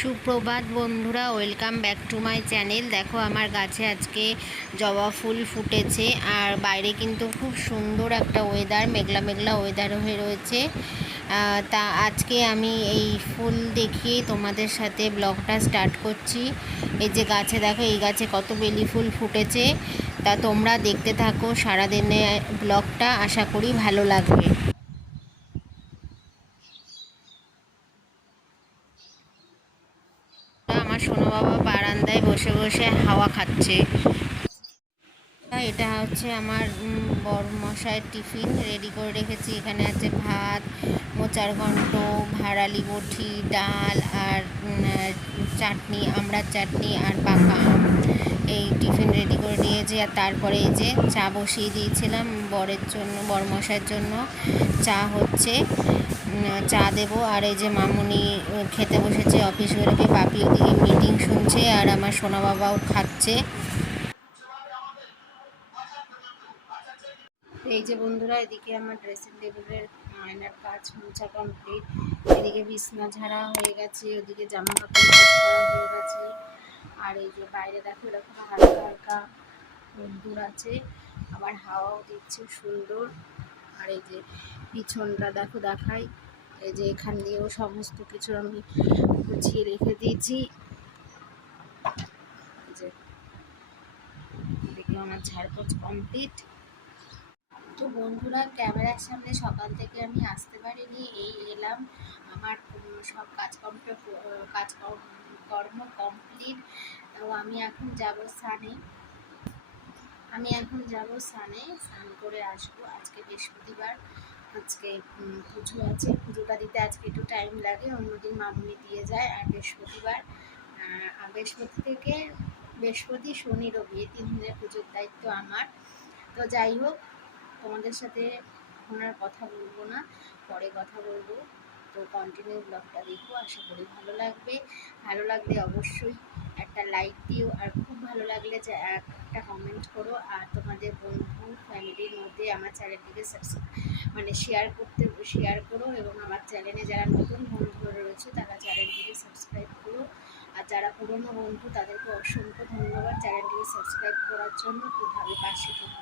সুপ্রভাত বন্ধুরা, welcome back to my channel. দেখো আমার গাছে আজকে জবা ফুল ফুটেছে আর বাইরে কিন্তু খুব সুন্দর একটা ওয়েদার, মেঘলা মেঘলা ওয়েদার হয়ে রয়েছে। তা আজকে আমি এই ফুল দেখিয়ে তোমাদের সাথে ব্লগটা স্টার্ট করছি। এই যে গাছে দেখো, এই গাছে কত বেলি ফুল ফুটেছে। তা তোমরা দেখতে থাকো সারাদিনে ব্লগটা, আশা করি ভালো লাগবে। আমার সোনা বাবা বারান্দায় বসে বসে হাওয়া খাচ্ছে। এটা হচ্ছে আমার বড় মশাইয়ের টিফিন রেডি করে রেখেছি। এখানে আছে ভাত, মোচার ঘন্ট, ভাড়ালি বটি, ডাল আর চাটনি, আমড়ার চাটনি আর পাকা আম। এই টিফিন রেডি করে নিয়েছি। আর তারপরে এই যে চা বসিয়ে দিয়েছিলাম বরের জন্য, বড় মশাইয়ের জন্য চা হচ্ছে, চা দেবো। আর এই যে মামুনি খেতে বসেছে অফিস বেরোবে, বাপি ওদিকে মিটিং শুনছে আর আমার সোনা বাবাও খাচ্ছে। এই যে বন্ধুরা, এদিকে আমার ড্রেসিং টেবিলের আয়নার কাজ মোছা কমপ্লিট, এদিকে বিছনা ঝাড়া হয়ে গেছে, ওদিকে জামা কাপড় ভাঁজ করা হয়ে গেছে। আর এই যে বাইরে দেখো এরকম হালকা হালকা রোদ্দুর আছে, আবার হাওয়াও দিচ্ছে সুন্দর। আর এই যে পিছনটা দেখো দেখাই, এই যে এখান দিয়েও সমস্ত কিছু আমি গুছিয়ে রেখে দিয়েছি। যে এদিকে আমার ঝাড়পোছ কমপ্লিট। তো বন্ধুরা, ক্যামেরার সামনে সকাল থেকে আমি আসতে পারিনি, এই এলাম। আমার সব কাজকর্ম কমপ্লিট। তো আমি এখন যাব স্নানে, স্নান করে আসবো। আজকে বৃহস্পতিবার, আজকে পুজো আছে, পুজোটা দিতে আজকে একটু টাইম লাগে, অন্যদিন মামুনি দিয়ে যায়। আর বৃহস্পতি শনি রবি এই 3 দিনের পুজোর দায়িত্ব আমার। তো যাই হোক, তোমাদের সাথে এখন আর কথা বলবো না, পরে কথা বলবো। তো কন্টিনিউ ব্লগটা দেখো, আশা করি ভালো লাগবে। ভালো লাগলে অবশ্যই একটা লাইক দিও, আর খুব ভালো লাগলে যে একটা কমেন্ট করো। আর তোমাদের বন্ধু ফ্যামিলির মধ্যে আমার চ্যানেলটিকে শেয়ার করো। এবং আমার চ্যানেলে যারা নতুন বন্ধু রয়েছে তারা চ্যানেলটিকে সাবস্ক্রাইব করো। আর যারা পুরনো বন্ধু তাদেরকে অসংখ্য ধন্যবাদ চ্যানেলটিকে সাবস্ক্রাইব করার জন্য, কীভাবে পাশে থাকো।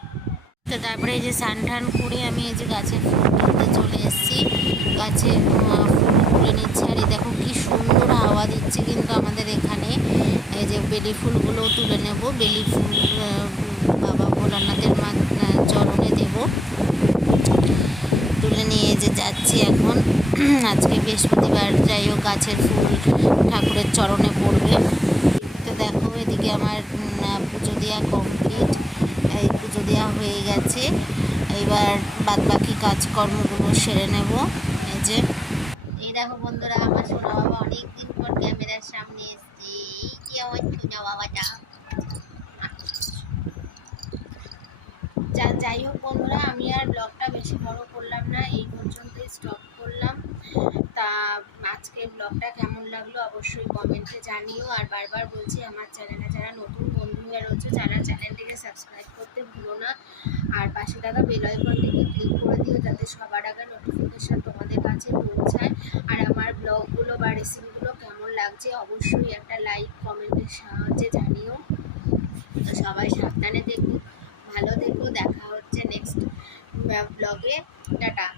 তো তারপরে এই যে স্নান করে আমি এই যে গাছের ফুল তুলতে চলে এসেছি, গাছে ফুল তুলে নিচ্ছে। আর এই দেখো কি সুন্দর হাওয়া দিচ্ছে কিন্তু আমাদের এখানে। এই যে বেলি ফুলগুলোও তুলে নেব, বেলি ফুল বাবা ভোলানাথের চরণে দেব। তুলে নিয়ে যে যাচ্ছি এখন। আজকে বৃহস্পতিবার, যাই হোক গাছের ফুল ঠাকুরের চরণে পড়বে। তো দেখো এদিকে আমার পুজো দেওয়া কমপ্লিট, এই পুজো দেওয়া হয়ে গেছে। এবার বাদবাকি কাজকর্মগুলো সেরে নেব। এই দেখো বন্ধুরা, আমার সোনা বাবা অনেকদিন পর ক্যামেরার সামনে এসছে। কি আমার সোনা বাবাটা। যাই হোক বন্ধুরা, আমি আর ব্লগটা বেশি বড় করলাম না, এই পর্যন্তই স্টপ করলাম। তা আজকের ব্লগটা কেমন লাগলো অবশ্যই কমেন্টে জানিও। আর বারবার বলছি, আমার চ্যানেলে যারা নতুন বন্ধুরা রয়েছে যারা চ্যানেলটিকে সাবস্ক্রাইব করতে ভুলো না। আর পাশে থাকা বেল আইকনটিকে ক্লিক করে দিও, যাতে সবার আগে নোটিফিকেশান তোমাদের কাছে পৌঁছায়। আর আমার ব্লগগুলো বা রেসিপিগুলো কেমন লাগছে অবশ্যই একটা লাইক কমেন্টের সাহায্যে জানিও। তো সবাই সাবধানে দেখো, ভালো থেকো, দেখা হচ্ছে নেক্সট ব্লগে। টাটা।